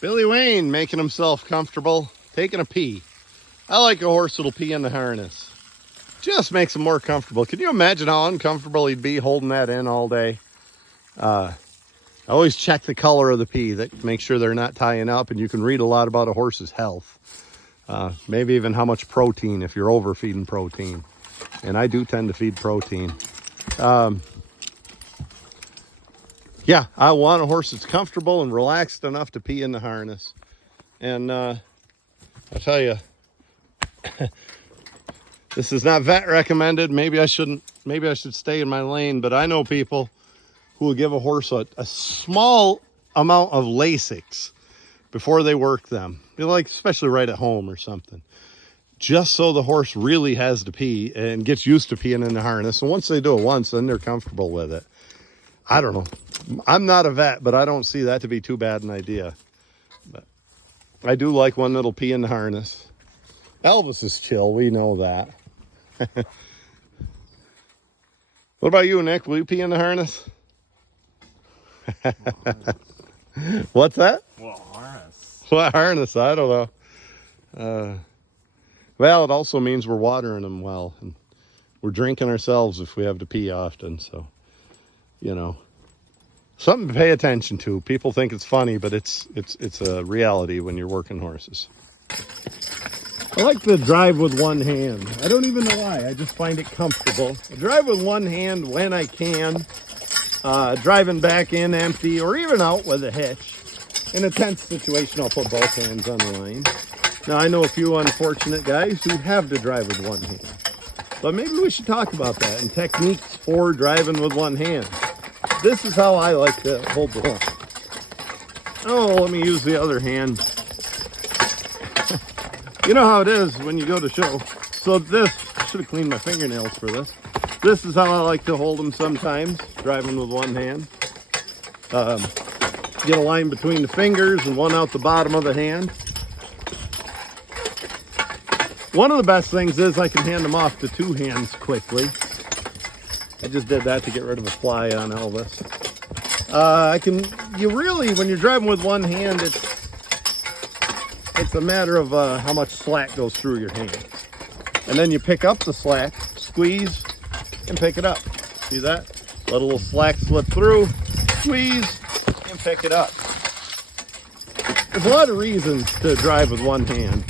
Billy Wayne making himself comfortable, taking a pee. I like a horse that'll pee in the harness. Just makes him more comfortable. Can you imagine how uncomfortable he'd be holding that in all day? I always check the color of the pee, that make sure they're not tying up, and you can read a lot about a horse's health. Maybe even how much protein if you're overfeeding protein. And I do tend to feed protein. Yeah, I want a horse that's comfortable and relaxed enough to pee in the harness. And I tell you, this is not vet recommended. Maybe I shouldn't. Maybe I should stay in my lane. But I know people who will give a horse a small amount of Lasix before they work them. Like, especially right at home or something. Just so the horse really has to pee and gets used to peeing in the harness. And once they do it once, then they're comfortable with it. I don't know. I'm not a vet, but I don't see that to be too bad an idea. But I do like one that'll pee in the harness. Elvis is chill. We know that. What about you, Nick? Will you pee in the harness? What's that? What harness? What harness? I don't know. Well, it also means we're watering them well. And we're drinking ourselves if we have to pee often. So, you know, something to pay attention to. People think it's funny, but it's a reality when you're working horses. I like to drive with one hand. I don't even know why. I just find it comfortable. I drive with one hand when I can. Driving back in empty or even out with a hitch. In a tense situation, I'll put both hands on the line. Now, I know a few unfortunate guys who have to drive with one hand. But maybe we should talk about that and techniques for driving with one hand. This is how I like to hold the line. Oh, let me use the other hand. You know how it is when you go to show. So this, I should have cleaned my fingernails for this. This is how I like to hold them sometimes, driving with one hand. Get a line between the fingers and one out the bottom of the hand. One of the best things is I can hand them off to two hands quickly. I just did that to get rid of a fly on Elvis. When you're driving with one hand, it's a matter of how much slack goes through your hands. And then you pick up the slack, squeeze, and pick it up. See that? Let a little slack slip through, squeeze, and pick it up. There's a lot of reasons to drive with one hand.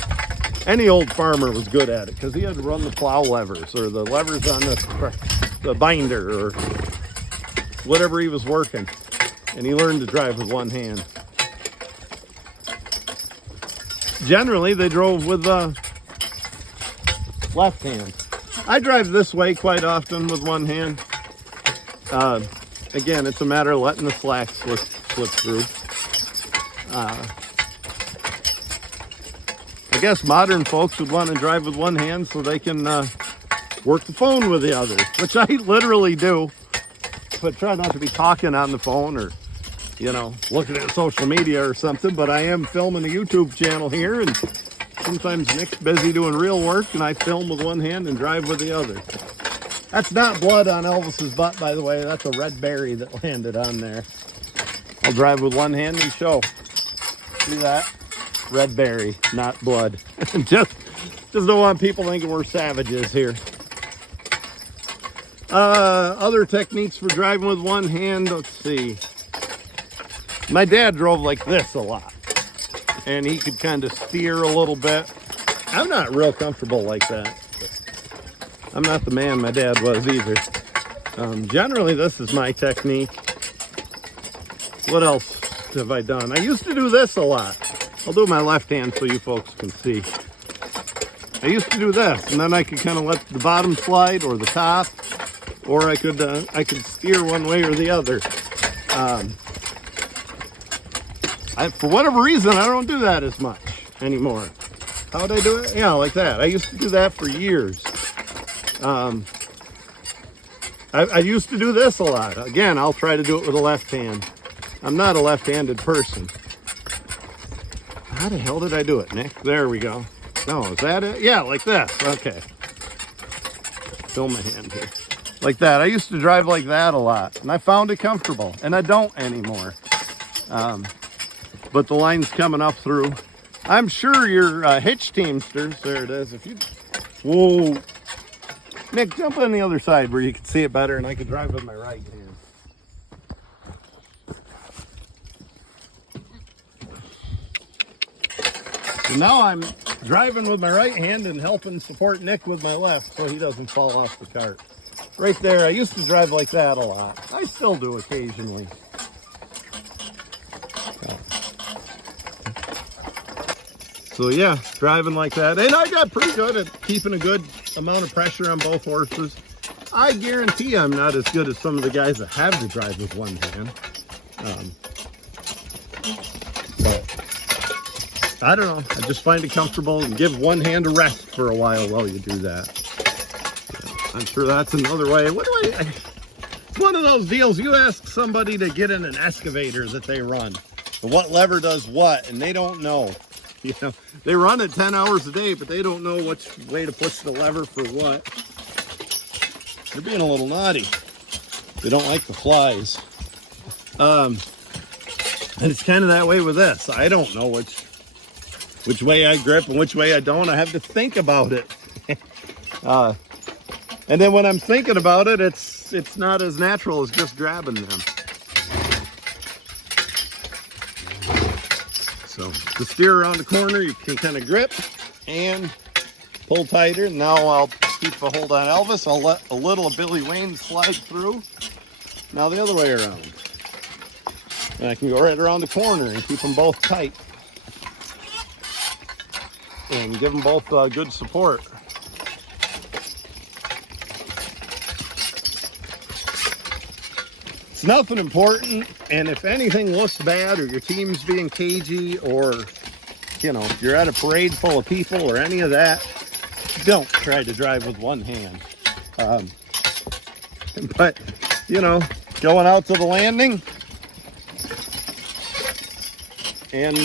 Any old farmer was good at it because he had to run the plow levers or the levers on the binder or whatever he was working. And he learned to drive with one hand. Generally, they drove with left hand. I drive this way quite often with one hand. Again, it's a matter of letting the slack slip through. I guess modern folks would want to drive with one hand so they can work the phone with the other, which I literally do. But try not to be talking on the phone or, you know, looking at social media or something. But I am filming a YouTube channel here, and sometimes Nick's busy doing real work, and I film with one hand and drive with the other. That's not blood on Elvis's butt, by the way. That's a red berry that landed on there. I'll drive with one hand and show. See that? Red berry, not blood. just don't want people thinking we're savages here. Other techniques for driving with one hand, let's see. My dad drove like this a lot, and he could kind of steer a little bit. I'm not real comfortable like that. I'm not the man my dad was either. Generally, this is my technique. What else have I done? I used to do this a lot. I'll do my left hand so you folks can see. I used to do this, and then I could kind of let the bottom slide or the top, or I could steer one way or the other. For whatever reason, I don't do that as much anymore. How would I do it? Yeah, like that. I used to do that for years. I used to do this a lot. Again, I'll try to do it with a left hand. I'm not a left-handed person. How the hell did I do it, Nick? There we go. No, is that it? Yeah, like this. Okay. Fill my hand here. Like that. I used to drive like that a lot, and I found it comfortable, and I don't anymore. But but the line's coming up through. I'm sure your hitch teamsters, there it is. If you, whoa, Nick, jump on the other side where you can see it better and I can drive with my right hand. So now I'm driving with my right hand and helping support Nick with my left so he doesn't fall off the cart. Right there, I used to drive like that a lot. I still do occasionally. So yeah, driving like that. And I got pretty good at keeping a good amount of pressure on both horses. I guarantee I'm not as good as some of the guys that have to drive with one hand. But I don't know. I just find it comfortable and give one hand a rest for a while you do that. I'm sure that's another way. It's one of those deals. You ask somebody to get in an excavator that they run. What lever does what, and they don't know. You know, they run it 10 hours a day, but they don't know which way to push the lever for what. They're being a little naughty. They don't like the flies. And it's kind of that way with this. I don't know which way I grip and which way I don't. I have to think about it. And then when I'm thinking about it, it's not as natural as just grabbing them. So to steer around the corner, you can kind of grip and pull tighter. Now I'll keep a hold on Elvis. I'll let a little of Billy Wayne slide through. Now the other way around. And I can go right around the corner and keep them both tight. And give them both good support. It's nothing important, and if anything looks bad or your team's being cagey or, you know, you're at a parade full of people or any of that, don't try to drive with one hand. But, you know, going out to the landing and,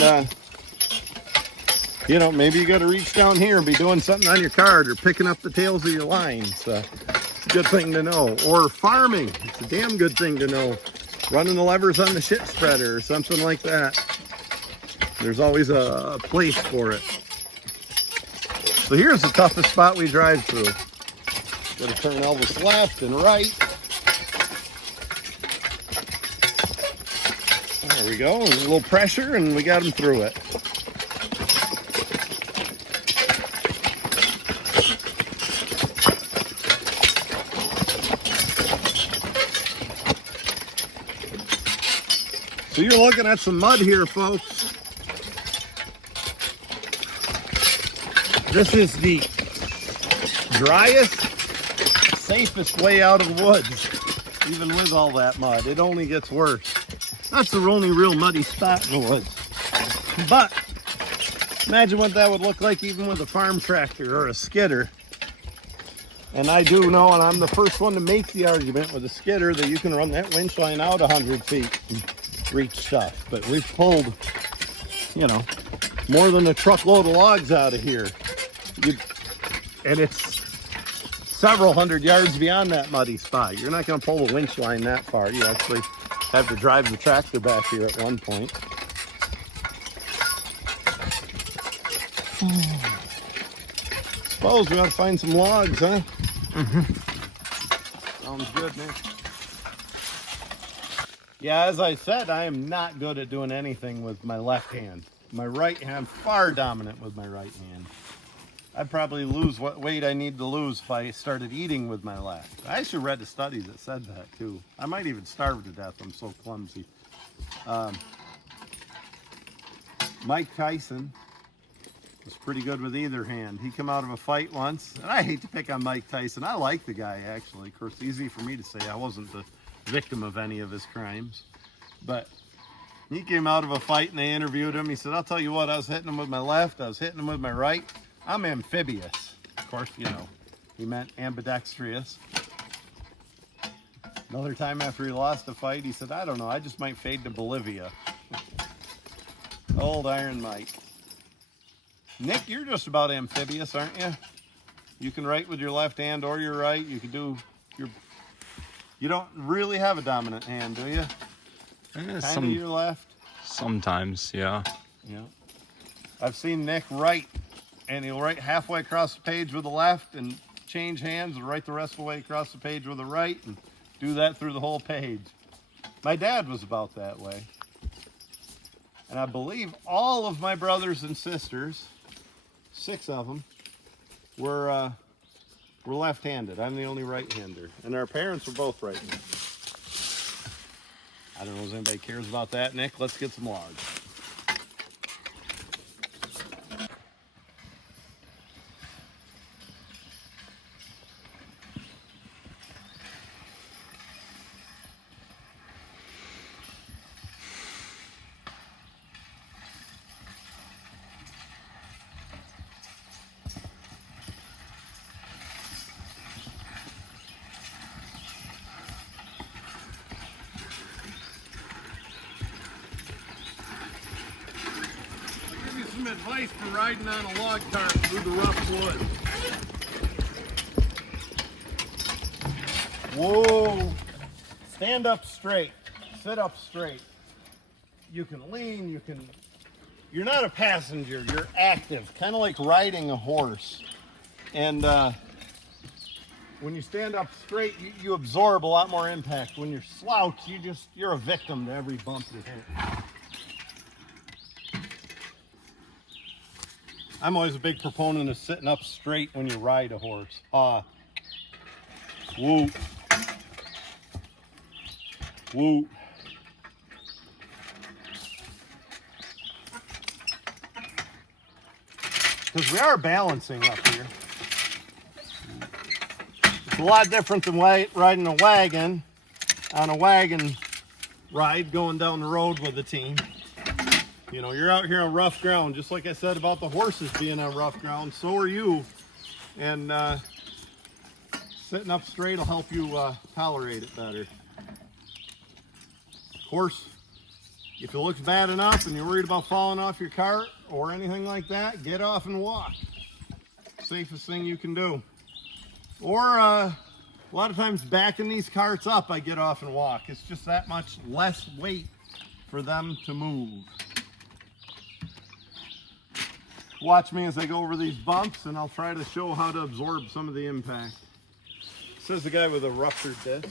you know, maybe you got to reach down here and be doing something on your cart or picking up the tails of your lines. Good thing to know. Or farming, it's a damn good thing to know. Running the levers on the shit spreader or something like that. There's always a place for it. So here's the toughest spot we drive through. Got to turn Elvis left and right. There we go, a little pressure and we got him through it. So you're looking at some mud here, folks. This is the driest, safest way out of the woods, even with all that mud. It only gets worse. That's the only real muddy spot in the woods. But imagine what that would look like even with a farm tractor or a skidder. And I do know, and I'm the first one to make the argument with a skidder, that you can run that winch line out 100 feet. Reach stuff, but we've pulled, you know, more than a truckload of logs out of here, and it's several hundred yards beyond that muddy spot. You're not going to pull the winch line that far. You actually have to drive the tractor back here at one point. Suppose we ought to find some logs, huh? Sounds good, man. Yeah, as I said, I am not good at doing anything with my left hand. My right hand, I'm far dominant with my right hand. I'd probably lose what weight I need to lose if I started eating with my left. I actually read a study that said that too. I might even starve to death, I'm so clumsy. Mike Tyson was pretty good with either hand. He came out of a fight once, and I hate to pick on Mike Tyson. I like the guy, actually. Of course, easy for me to say. I wasn't the victim of any of his crimes, but he came out of a fight and they interviewed him. He said, I'll tell you what, I was hitting him with my left, I was hitting him with my right. I'm amphibious. Of course, you know, he meant ambidextrous. Another time after he lost a fight, he said, I don't know, I just might fade to Bolivia. Old Iron Mike. Nick, you're just about amphibious, aren't you? You can write with your left hand or your right. You can do your... You don't really have a dominant hand, do you? Kind of your left. Sometimes, yeah. Yeah. I've seen Nick write, and he'll write halfway across the page with the left and change hands and write the rest of the way across the page with the right and do that through the whole page. My dad was about that way. And I believe all of my brothers and sisters, 6 of them, were left-handed. I'm the only right-hander. And our parents were both right-handed. I don't know if anybody cares about that, Nick. Let's get some logs. Some advice for riding on a log cart through the rough wood. Whoa! Stand up straight. Sit up straight. You can lean, you're not a passenger, you're active, kind of like riding a horse. And when you stand up straight, you absorb a lot more impact. When you're slouched, you're a victim to every bump you hit. I'm always a big proponent of sitting up straight when you ride a horse. Woo. Woo. Because we are balancing up here. It's a lot different than riding a wagon on a wagon ride going down the road with a team. You know, you're out here on rough ground, just like I said about the horses being on rough ground, so are you. And sitting up straight will help you tolerate it better. Of course, if it looks bad enough and you're worried about falling off your cart or anything like that, get off and walk. Safest thing you can do. Or a lot of times backing these carts up, I get off and walk. It's just that much less weight for them to move. Watch me as I go over these bumps, and I'll try to show how to absorb some of the impact. Says the guy with a ruptured disc.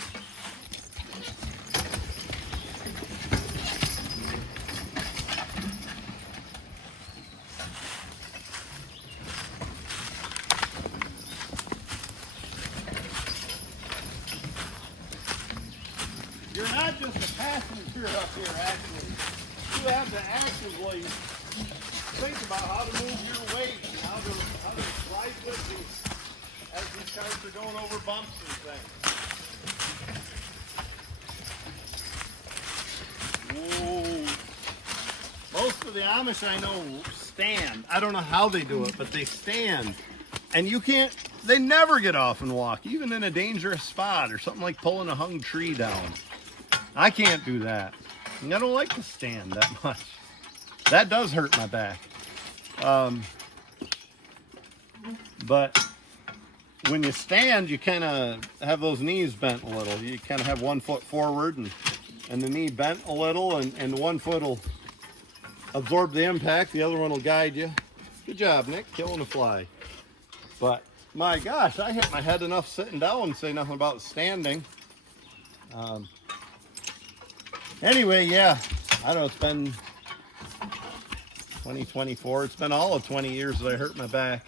You're not just a passenger up here, actually. You have to actively think about how to move your weight and how to ride with these as these cars are going over bumps and things. Whoa. Most of the Amish I know stand. I don't know how they do it, but they stand. And they never get off and walk, even in a dangerous spot or something like pulling a hung tree down. I can't do that. And I don't like to stand that much. That does hurt my back. But when you stand, you kind of have those knees bent a little. You kind of have one foot forward and the knee bent a little, and the one foot will absorb the impact. The other one will guide you. Good job, Nick, killing a fly. But my gosh, I hit my head enough sitting down, say nothing about standing. Anyway, yeah, I don't know, it's been 2024. It's been all of 20 years that I hurt my back.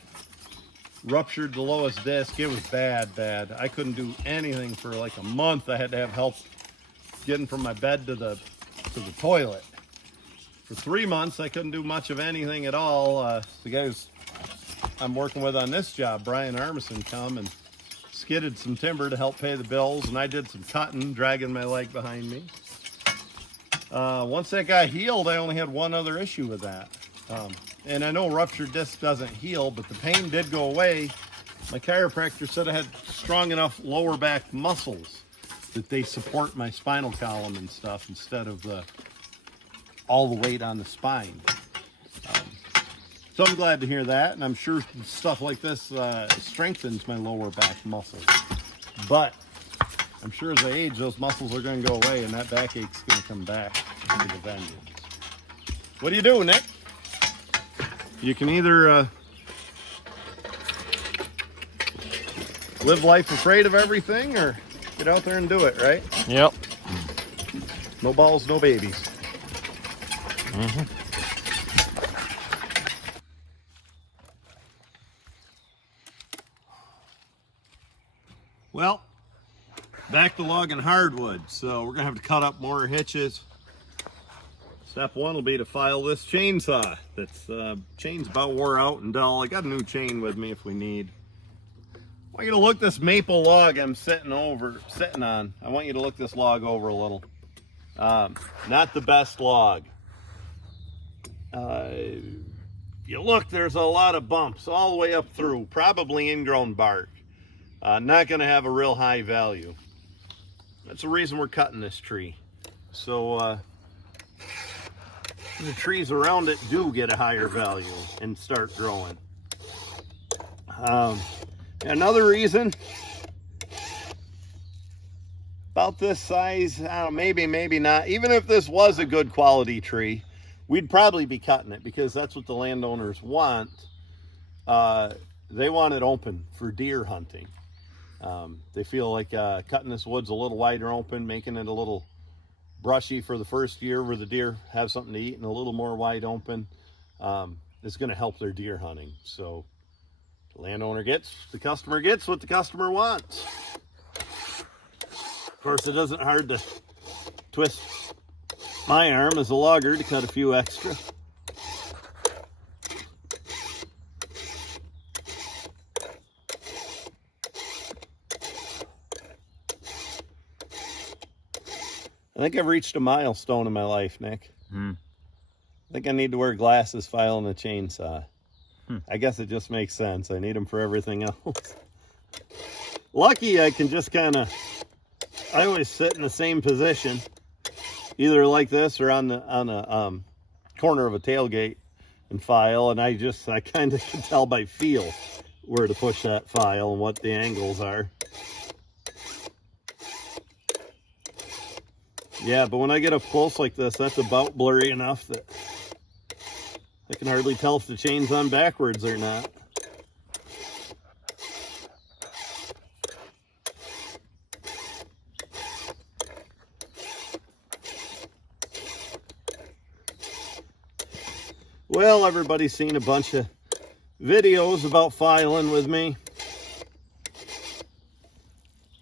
Ruptured the lowest disc. It was bad. I couldn't do anything for like a month. I had to have help getting from my bed to the toilet. For 3 months, I couldn't do much of anything at all. The guys I'm working with on this job, Brian Armisen, come and skidded some timber to help pay the bills, and I did some cutting, dragging my leg behind me. Once that got healed, I only had one other issue with that. And I know ruptured disc doesn't heal, but the pain did go away. My chiropractor said I had strong enough lower back muscles that they support my spinal column and stuff instead of all the weight on the spine. So I'm glad to hear that, and I'm sure stuff like this strengthens my lower back muscles. But I'm sure as I age, those muscles are going to go away, and that backache's going to come back with a vengeance. What do you do, Nick? You can either live life afraid of everything or get out there and do it, right? Yep. No balls, no babies. Mm-hmm. Well, back to logging hardwood. So we're gonna have to cut up more hitches. Step one will be to file this chainsaw. That's chain's about wore out and dull. I got a new chain with me if we need. I want you to look this maple log I'm sitting on. I want you to look this log over a little. Not the best log. You look, there's a lot of bumps all the way up through, probably ingrown bark. Not gonna have a real high value. That's the reason we're cutting this tree. So the trees around it do get a higher value and start growing. Another reason, about this size, I don't know, maybe not. Even if this was a good quality tree, we'd probably be cutting it because that's what the landowners want. They want it open for deer hunting. They feel like cutting this woods a little wider open, making it a little brushy for the first year where the deer have something to eat, and a little more wide open is going to help their deer hunting. So the customer gets what the customer wants. Of course, it isn't hard to twist my arm as a logger to cut a few extra. I think I've reached a milestone in my life, Nick. I think I need to wear glasses filing a chainsaw. I guess it just makes sense. I need them for everything else. Lucky I can just I always sit in the same position, either like this or on the corner of a tailgate and file, and I kind of can tell by feel where to push that file and what the angles are. Yeah, but when I get up close like this, that's about blurry enough that I can hardly tell if the chain's on backwards or not. Well, everybody's seen a bunch of videos about filing with me.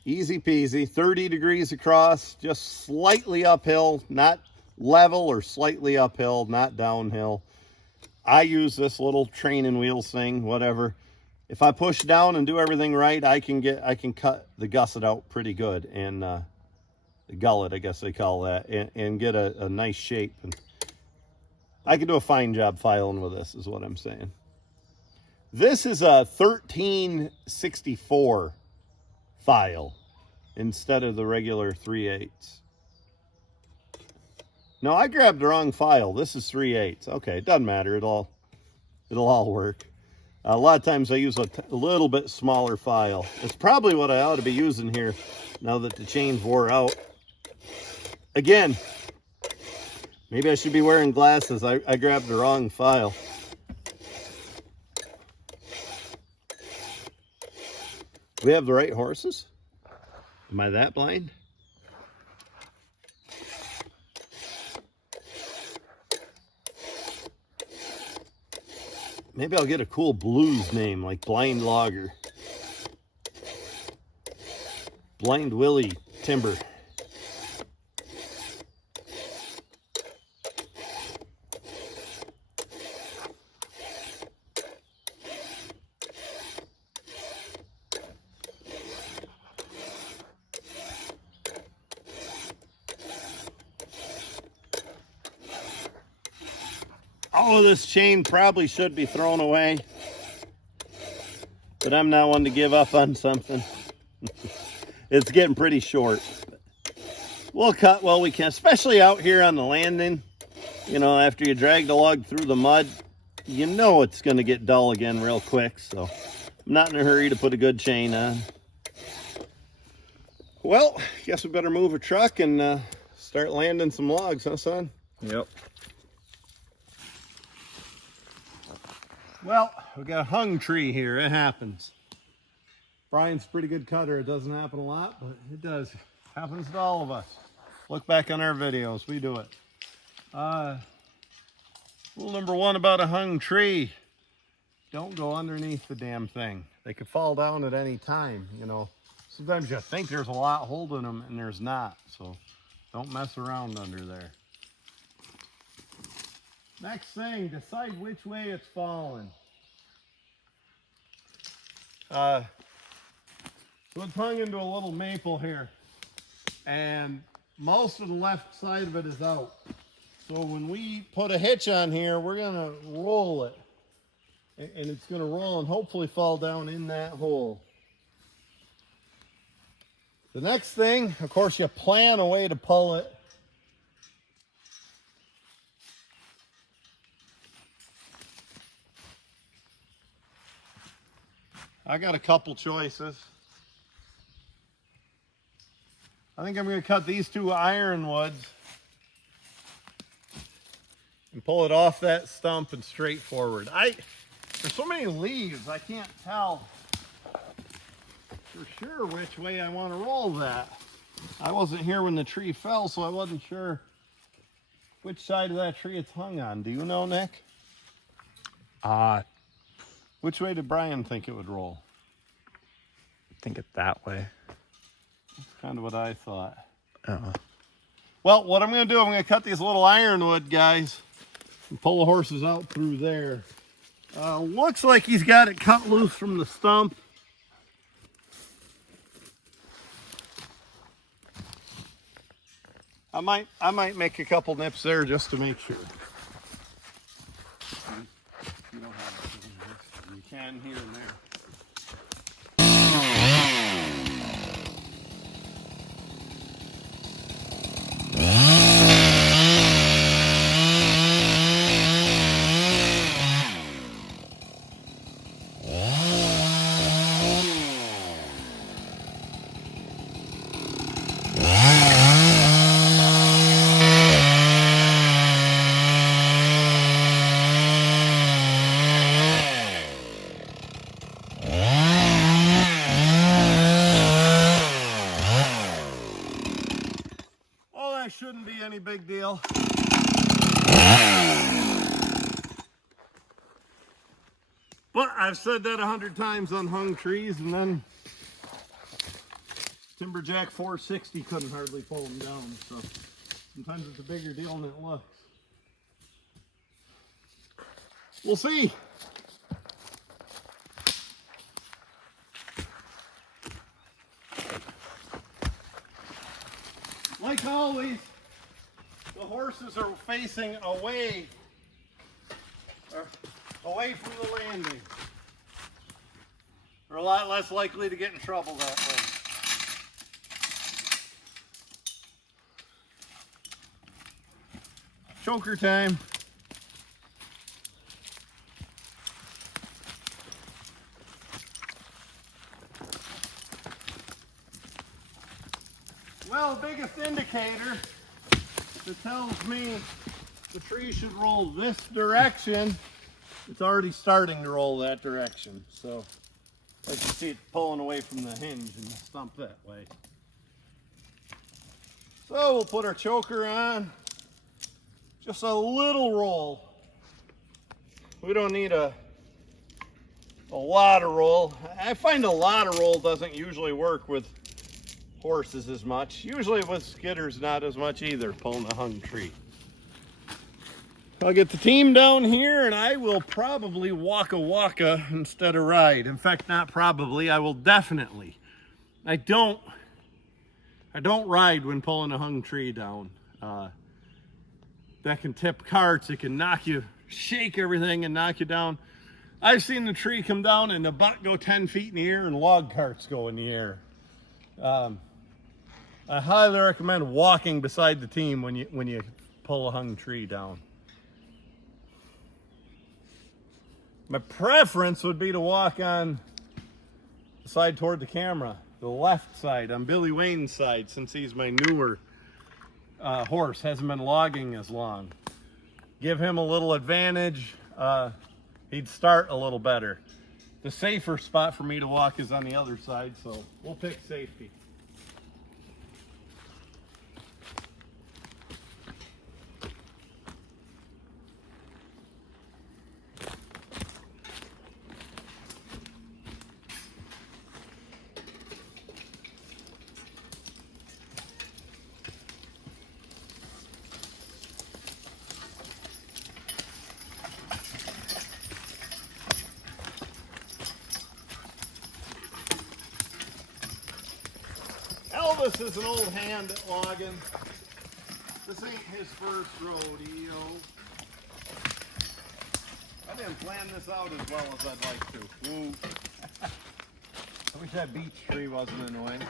Easy peasy, 30 degrees across, just slightly uphill, not level, or slightly uphill, not downhill. I use this little training wheels thing, whatever. If I push down and do everything right, I can cut the gusset out pretty good, and the gullet, I guess they call that, and get a nice shape. And I can do a fine job filing with this, is what I'm saying. This is a 1364 file instead of the regular 3/8. No, I grabbed the wrong file. This is 3/8. Okay, it doesn't matter. It'll all work. A lot of times I use a little bit smaller file. It's probably what I ought to be using here now that the chain's wore out. Again, maybe I should be wearing glasses. I grabbed the wrong file. Do we have the right horses? Am I that blind? Maybe I'll get a cool blues name like Blind Logger. Blind Willie Timber. Oh, this chain probably should be thrown away, but I'm not one to give up on something. It's getting pretty short. We'll cut while we can, especially out here on the landing. You know, after you drag the log through the mud, you know it's going to get dull again real quick, so I'm not in a hurry to put a good chain on. Well, guess we better move a truck and start landing some logs, huh, son? Yep. Well, we got a hung tree here. It happens. Brian's a pretty good cutter. It doesn't happen a lot, but it does. Happens to all of us. Look back on our videos. We do it. Rule number one about a hung tree. Don't go underneath the damn thing. They could fall down at any time, you know. Sometimes you think there's a lot holding them and there's not. So don't mess around under there. Next thing, decide which way it's falling. So it's hung into a little maple here, and most of the left side of it is out. So when we put a hitch on here, we're gonna roll it, and it's gonna roll and hopefully fall down in that hole. The next thing, of course, you plan a way to pull it. I got a couple choices. I think I'm going to cut these two ironwoods and pull it off that stump and straight forward. There's so many leaves, I can't tell for sure which way I want to roll that. I wasn't here when the tree fell, so I wasn't sure which side of that tree it's hung on. Do you know, Nick? Which way did Brian think it would roll? I think it that way. That's kind of what I thought. Uh-uh. Well, what I'm going to do, I'm going to cut these little ironwood guys and pull the horses out through there. Looks like he's got it cut loose from the stump. I might make a couple nips there just to make sure. You don't have it. You can here and there. Shouldn't be any big deal. But I've said that 100 times on hung trees, and then Timberjack 460 couldn't hardly pull them down. So sometimes it's a bigger deal than it looks. We'll see. Like always, the horses are facing away from the landing. They're a lot less likely to get in trouble that way. Choker time. Well, the biggest indicator that tells me the tree should roll this direction, it's already starting to roll that direction. So, like you see it pulling away from the hinge and the stump that way. So we'll put our choker on. Just a little roll. We don't need a lot of roll. I find a lot of roll doesn't usually work with horses as much. Usually with skidders, not as much either, pulling a hung tree. I'll get the team down here and I will probably waka instead of ride. In fact, not probably, I will definitely. I don't ride when pulling a hung tree down. That can tip carts, it can knock you, shake everything and knock you down. I've seen the tree come down and the butt go 10 feet in the air and log carts go in the air. I highly recommend walking beside the team when you pull a hung tree down. My preference would be to walk on the side toward the camera, the left side, on Billy Wayne's side, since he's my newer horse, hasn't been logging as long. Give him a little advantage. he'd start a little better. The safer spot for me to walk is on the other side, so we'll pick safety. Elvis is an old hand at logging. This ain't his first rodeo. I didn't plan this out as well as I'd like to. Ooh. I wish that beech tree wasn't annoying.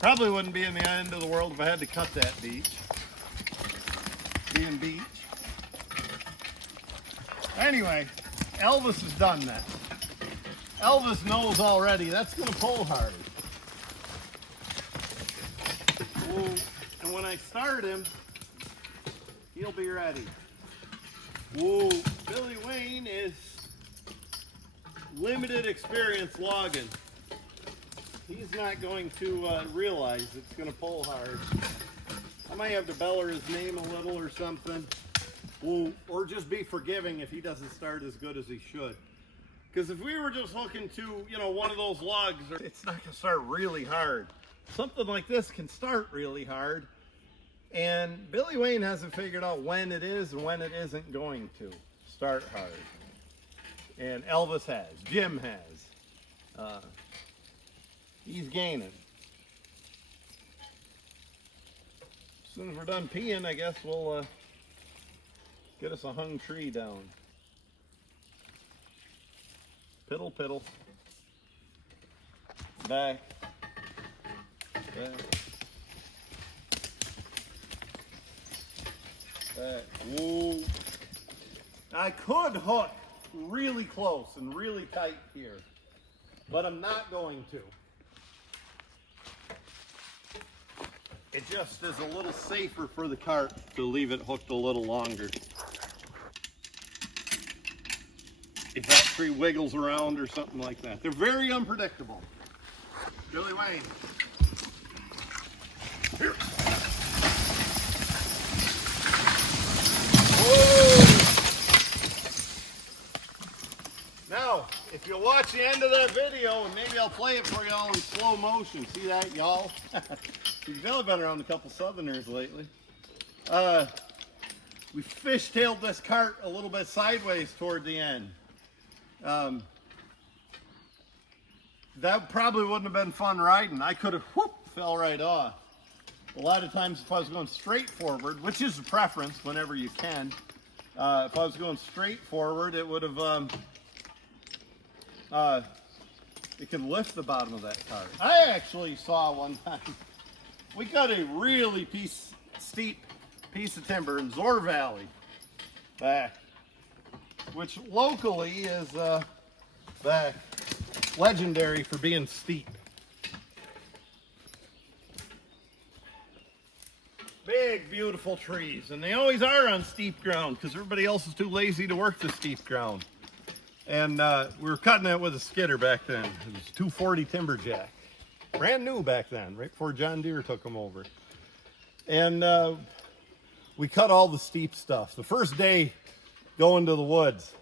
Probably wouldn't be in the end of the world if I had to cut that beech. Being beech. Anyway, Elvis has done that. Elvis knows already that's going to pull hard. Ooh. And when I start him, he'll be ready. Whoa, Billy Wayne is limited experience logging. He's not going to realize it's going to pull hard. I might have to beller his name a little or something. Whoa, or just be forgiving if he doesn't start as good as he should. Because if we were just looking to, you know, one of those logs, it's not going to start really hard. Something like this can start really hard. And Billy Wayne hasn't figured out when it is and when it isn't going to start hard. And Elvis has. Jim has. He's gaining. As soon as we're done peeing, I guess we'll get us a hung tree down. Piddle, piddle. Back. Back. Whoa. I could hook really close and really tight here, but I'm not going to. It just is a little safer for the cart to leave it hooked a little longer. If that tree wiggles around or something like that. They're very unpredictable. Billy Wayne. Here. Now, if you watch the end of that video, and maybe I'll play it for y'all in slow motion. See that, y'all? You've only been around a couple Southerners lately. We fishtailed this cart a little bit sideways toward the end. That probably wouldn't have been fun riding. I could have fell right off. A lot of times if I was going straight forward, which is a preference whenever you can, if I was going straight forward, it would have, it could lift the bottom of that cart. I actually saw one time, we got a really steep piece of timber in Zor Valley back, which locally is back legendary for being steep. Big, beautiful trees, and they always are on steep ground because everybody else is too lazy to work the steep ground. And we were cutting it with a skidder back then. It was 240 Timberjack. Brand new back then, right before John Deere took them over. And we cut all the steep stuff. The first day going to the woods,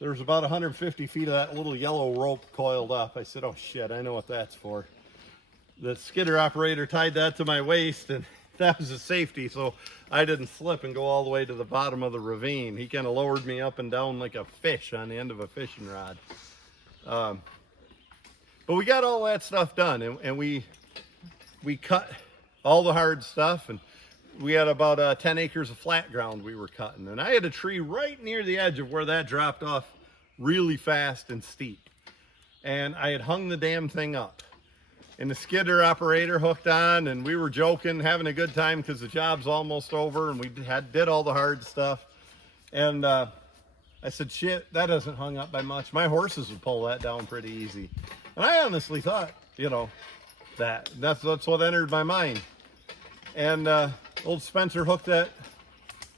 there was about 150 feet of that little yellow rope coiled up. I said, oh shit, I know what that's for. The skidder operator tied that to my waist, and that was a safety, so I didn't slip and go all the way to the bottom of the ravine. He kind of lowered me up and down like a fish on the end of a fishing rod. But we got all that stuff done, and we cut all the hard stuff, and we had about 10 acres of flat ground we were cutting. And I had a tree right near the edge of where that dropped off really fast and steep. And I had hung the damn thing up. And the skidder operator hooked on, and we were joking, having a good time because the job's almost over, and we did all the hard stuff. And I said, shit, that isn't hung up by much. My horses would pull that down pretty easy. And I honestly thought, you know, that's what entered my mind. And old Spencer hooked that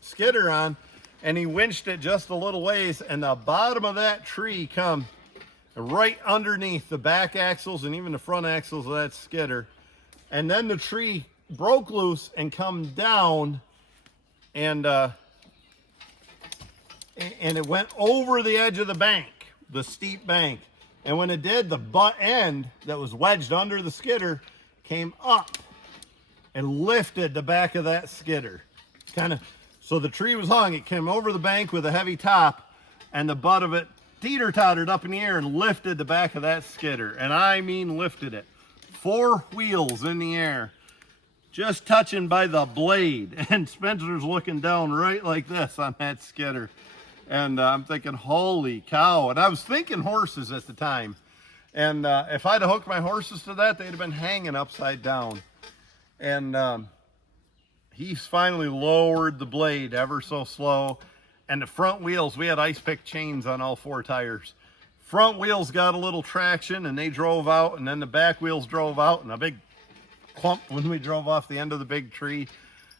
skidder on, and he winched it just a little ways, and the bottom of that tree come right underneath the back axles and even the front axles of that skidder. And then the tree broke loose and come down, and it went over the edge of the bank, the steep bank. And when it did, the butt end that was wedged under the skidder came up and lifted the back of that skidder. Kind of, so the tree was hung, it came over the bank with a heavy top, and the butt of it teeter-tottered up in the air and lifted the back of that skidder. And I mean lifted it. 4 wheels in the air, just touching by the blade. And Spencer's looking down right like this on that skidder. And I'm thinking, holy cow. And I was thinking horses at the time. And if I'd have hooked my horses to that, they'd have been hanging upside down. And he finally lowered the blade ever so slow. And the front wheels, we had ice pick chains on all 4 tires. Front wheels got a little traction and they drove out, and then the back wheels drove out, and a big clump when we drove off the end of the big tree,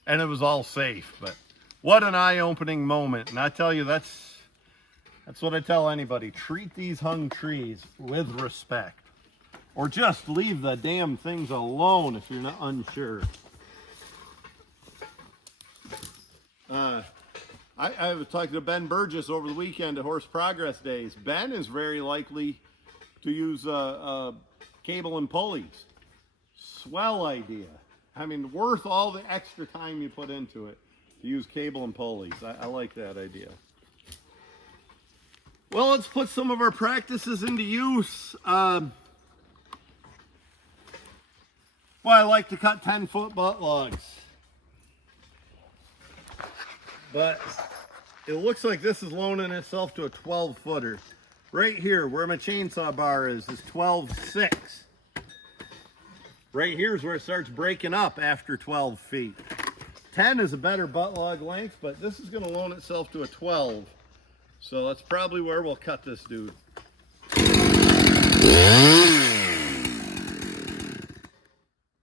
and it was all safe. But what an eye-opening moment. And I tell you, that's what I tell anybody. Treat these hung trees with respect, or just leave the damn things alone if you're not unsure. I was talking to Ben Burgess over the weekend at Horse Progress Days. Ben is very likely to use cable and pulleys. Swell idea. I mean, worth all the extra time you put into it to use cable and pulleys. I like that idea. Well, let's put some of our practices into use. Well, I like to cut 10-foot butt logs. But it looks like this is loaning itself to a 12-footer. Right here, where my chainsaw bar is 12.6. Right here is where it starts breaking up after 12 feet. 10 is a better butt log length, but this is going to loan itself to a 12. So that's probably where we'll cut this dude.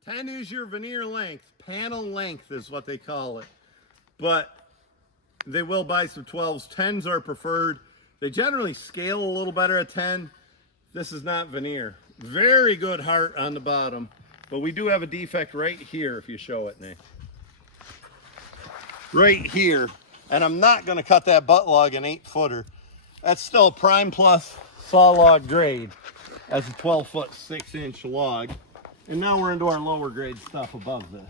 10 is your veneer length. Panel length is what they call it. But they will buy some 12s. 10s are preferred. They generally scale a little better at 10. This is not veneer. Very good heart on the bottom, but we do have a defect right here if you show it, Nick. Right here. And I'm not going to cut that butt log an 8-footer. That's still a Prime Plus saw log grade as a 12-foot 6-inch log. And now we're into our lower grade stuff above this.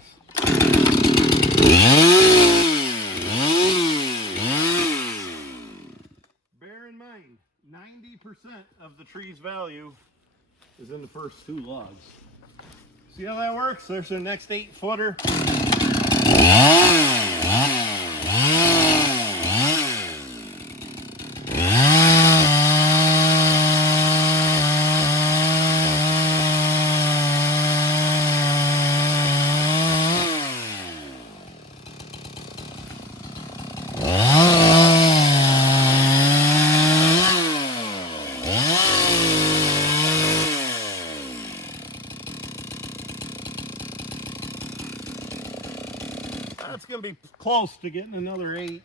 Bear in mind, 90% of the tree's value is in the first 2 logs. See how that works? There's our next 8-footer. That's going to be close to getting another 8. In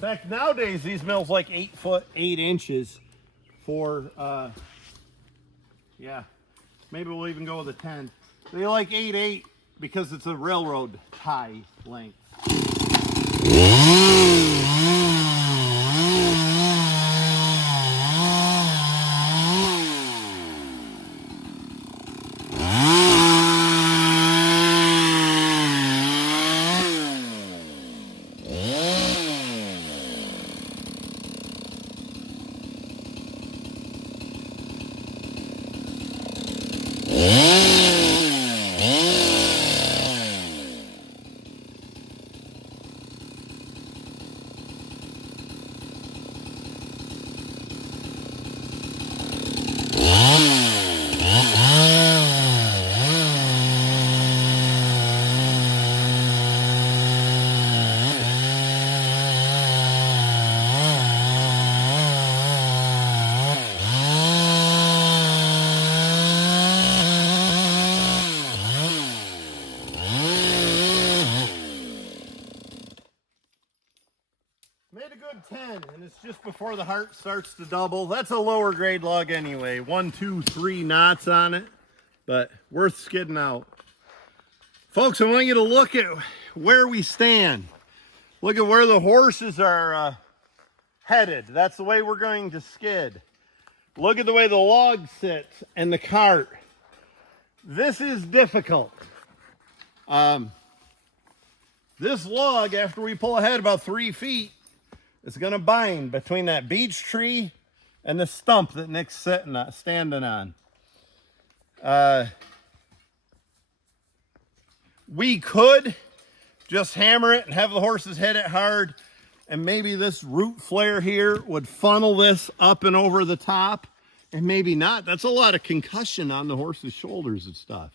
fact, nowadays these mills like 8 foot 8 inches for, yeah, maybe we'll even go with a 10. They like 8.8 because it's a railroad tie length. It's just before the heart starts to double. That's a lower grade log anyway. 1, 2, 3 knots on it, but worth skidding out. Folks, I want you to look at where we stand. Look at where the horses are headed. That's the way we're going to skid. Look at the way the log sits and the cart. This is difficult. This log, after we pull ahead about 3 feet, is going to bind between that beech tree and the stump that Nick's standing on. We could just hammer it and have the horses hit it hard, and maybe this root flare here would funnel this up and over the top, and maybe not. That's a lot of concussion on the horse's shoulders and stuff.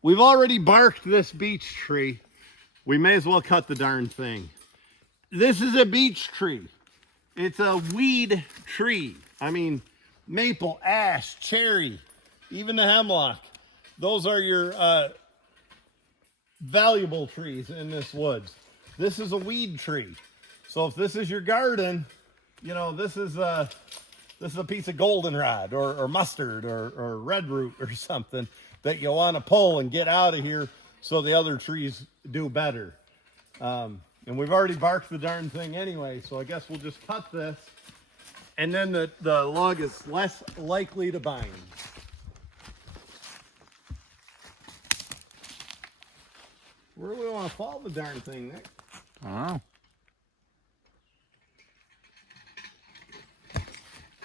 We've already barked this beech tree. We may as well cut the darn thing. This is a beech tree. It's a weed tree. I mean, maple, ash, cherry, even the hemlock. Those are your valuable trees in this woods. This is a weed tree. So if this is your garden, you know, this is a piece of goldenrod or mustard or red root or something that you want to pull and get out of here so the other trees do better. And we've already barked the darn thing anyway, so I guess we'll just cut this, and then the log is less likely to bind. Where do we want to fall the darn thing, Nick? I don't know.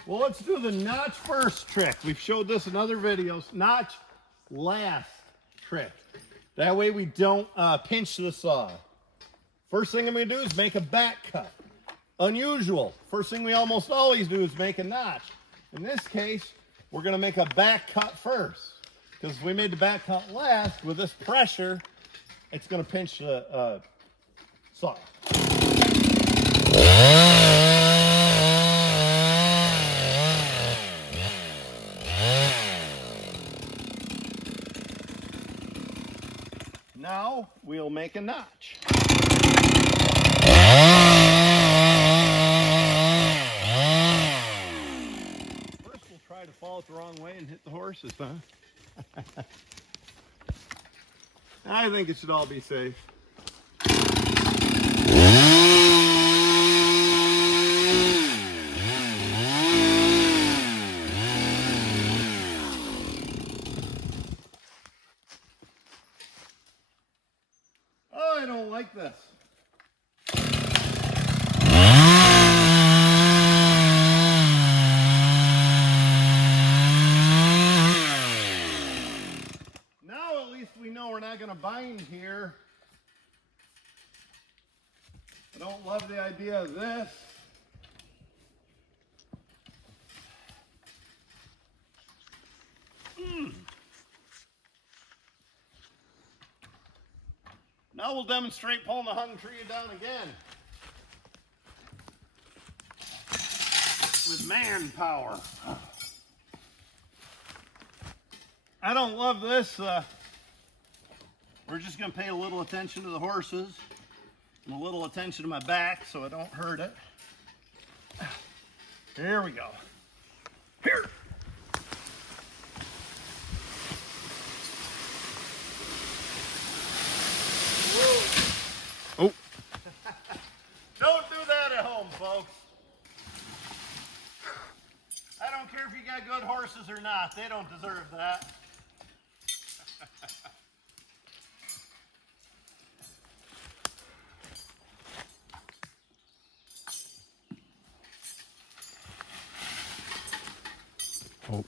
Well, let's do the notch first trick. We've showed this in other videos. Notch last trick. That way we don't pinch the saw. First thing I'm going to do is make a back cut. Unusual. First thing we almost always do is make a notch. In this case, we're going to make a back cut first. Because if we made the back cut last, with this pressure, it's going to pinch the saw. Now we'll make a notch. First we'll try to fall it the wrong way and hit the horses, huh? I think it should all be safe. Oh, I don't like this. Now at least we know we're not going to bind here. I don't love the idea of this. Now we'll demonstrate pulling the hung tree down again. With manpower. I don't love this. We're just going to pay a little attention to the horses and a little attention to my back so I don't hurt it. Here we go. Here. Oh. Don't do that at home, folks. I don't care if you got good horses or not. They don't deserve that. Oh.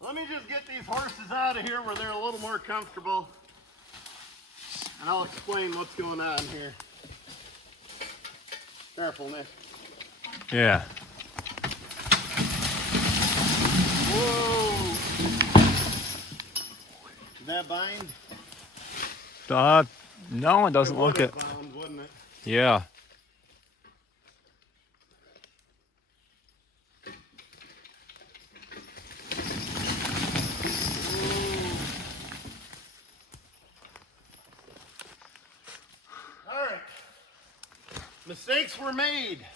Let me just get these horses out of here where they're a little more comfortable, and I'll explain what's going on here. Careful, Nick. Yeah. Whoa! Did that bind? No, it doesn't look it. Bound, wouldn't it? Yeah. Mistakes were made.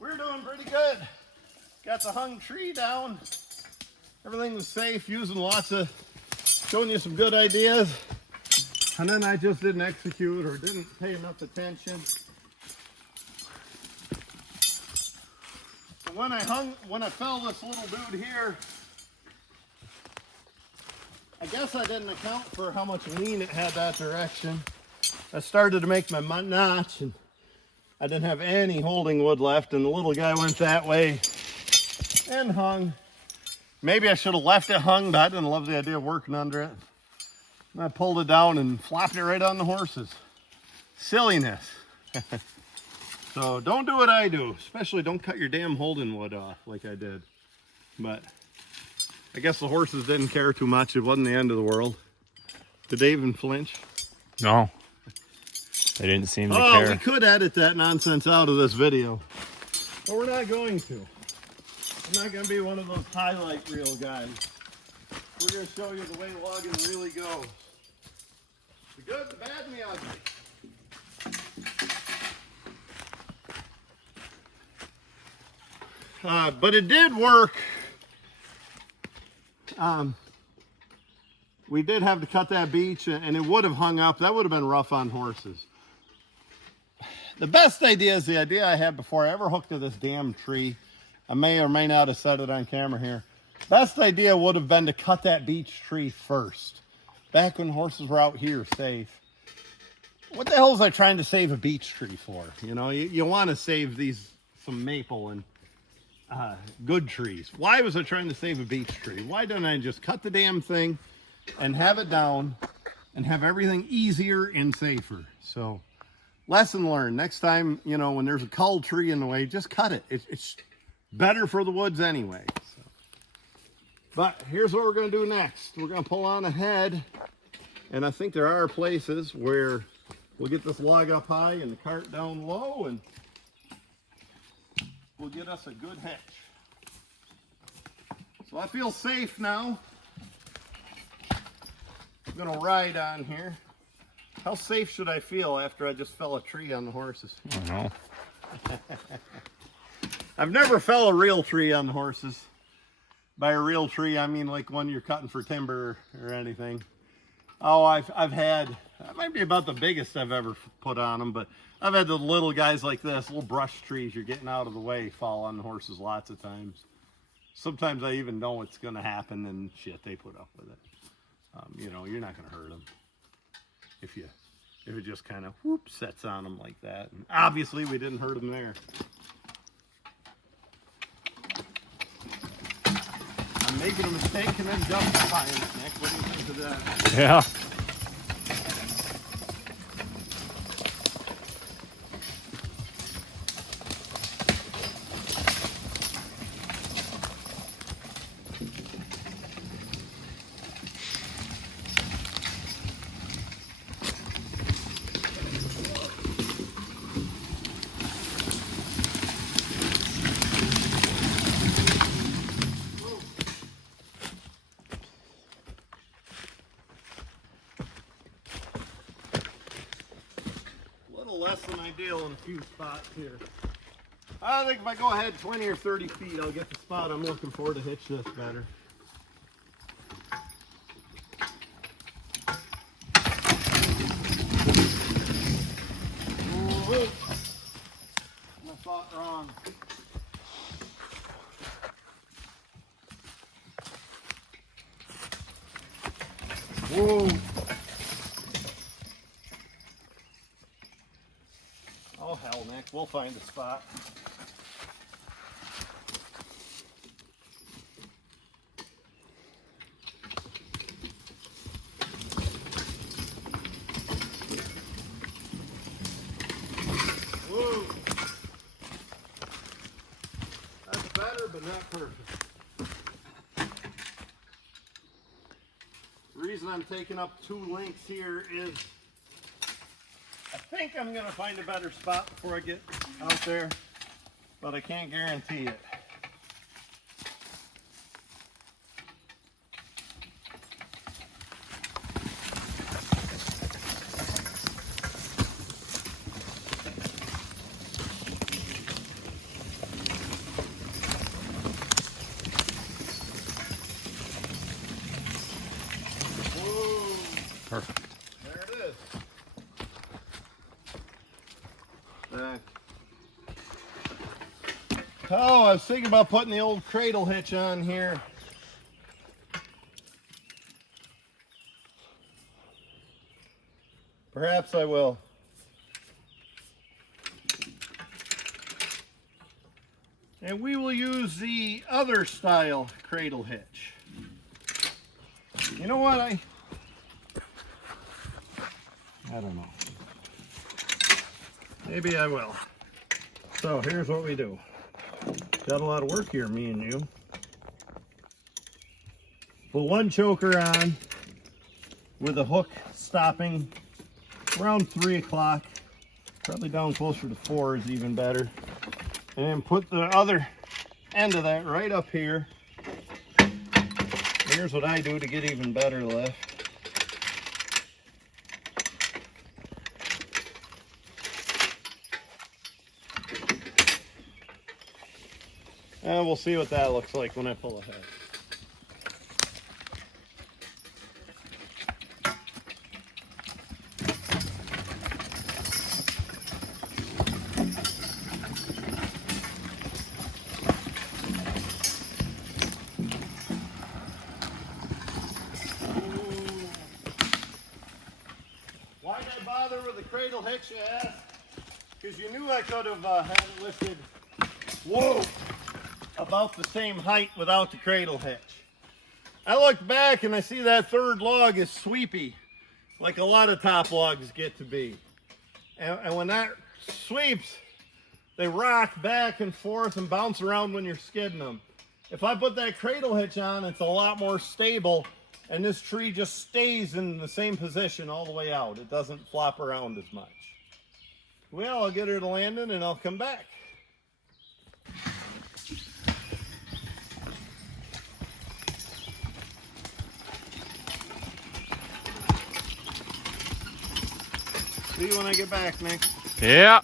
We're doing pretty good. Got the hung tree down. Everything was safe, using showing you some good ideas. And then I just didn't execute or didn't pay enough attention. So when I fell this little dude here, I guess I didn't account for how much lean it had that direction. I started to make my notch and I didn't have any holding wood left, and the little guy went that way and hung. Maybe I should have left it hung, but I didn't love the idea of working under it. And I pulled it down and flopped it right on the horses. Silliness. So don't do what I do, especially don't cut your damn holding wood off like I did. But I guess the horses didn't care too much. It wasn't the end of the world. Did they even flinch? No. They didn't seem to care. Oh, we could edit that nonsense out of this video. But we're not going to. I'm not going to be one of those highlight reel guys. We're going to show you the way logging really goes. The good, the bad, and the ugly. But it did work. We did have to cut that beech, and it would have hung up. That would have been rough on horses. The best idea is the idea I had before I ever hooked to this damn tree. I may or may not have said it on camera here. Best idea would have been to cut that beech tree first. Back when horses were out here safe. What the hell was I trying to save a beech tree for? You know, you want to save some maple and good trees. Why was I trying to save a beech tree? Why don't I just cut the damn thing and have it down and have everything easier and safer? So, lesson learned. Next time, you know, when there's a cull tree in the way, just cut it. It's better for the woods anyway. So. But here's what we're going to do next. We're going to pull on ahead, and I think there are places where we'll get this log up high and the cart down low, and we'll get us a good hitch. So I feel safe now. I'm going to ride on here. How safe should I feel after I just fell a tree on the horses? I don't know. I've never fell a real tree on the horses. By a real tree, I mean like one you're cutting for timber or anything. Oh, I've had, that might be about the biggest I've ever put on them, but I've had the little guys like this, little brush trees you're getting out of the way, fall on the horses lots of times. Sometimes I even know it's going to happen, and shit, they put up with it. You know, you're not going to hurt them if it just kind of whoop sets on them like that. And obviously, we didn't hurt them there. I'm making a mistake and then justifying it, Nick. What do you think of that? Yeah. Less than ideal in a few spots here. I think if I go ahead 20 or 30 feet, I'll get the spot I'm looking for to hitch this better. Ooh, I thought wrong. Whoa. Oh hell, Nick, we'll find a spot. Whoa. That's better, but not perfect. The reason I'm taking up 2 links here is I think I'm going to find a better spot before I get out there, but I can't guarantee it. back. Oh, I was thinking about putting the old cradle hitch on here. Perhaps I will. And we will use the other style cradle hitch. You know what? I don't know. Maybe I will. So here's what we do. Got a lot of work here, me and you. Put one choker on with a hook stopping around 3 o'clock. Probably down closer to 4 is even better. And then put the other end of that right up here. Here's what I do to get even better lift. And we'll see what that looks like when I pull ahead. Why did I bother with the cradle hitch, you ask? Because you knew I could have had it lifted, whoa, about the same height without the cradle hitch. I looked back and I see that third log is sweepy, like a lot of top logs get to be. And when that sweeps, they rock back and forth and bounce around when you're skidding them. If I put that cradle hitch on, it's a lot more stable, and this tree just stays in the same position all the way out. It doesn't flop around as much. Well, I'll get her to landing and I'll come back. See you when I get back, Nick. Yeah.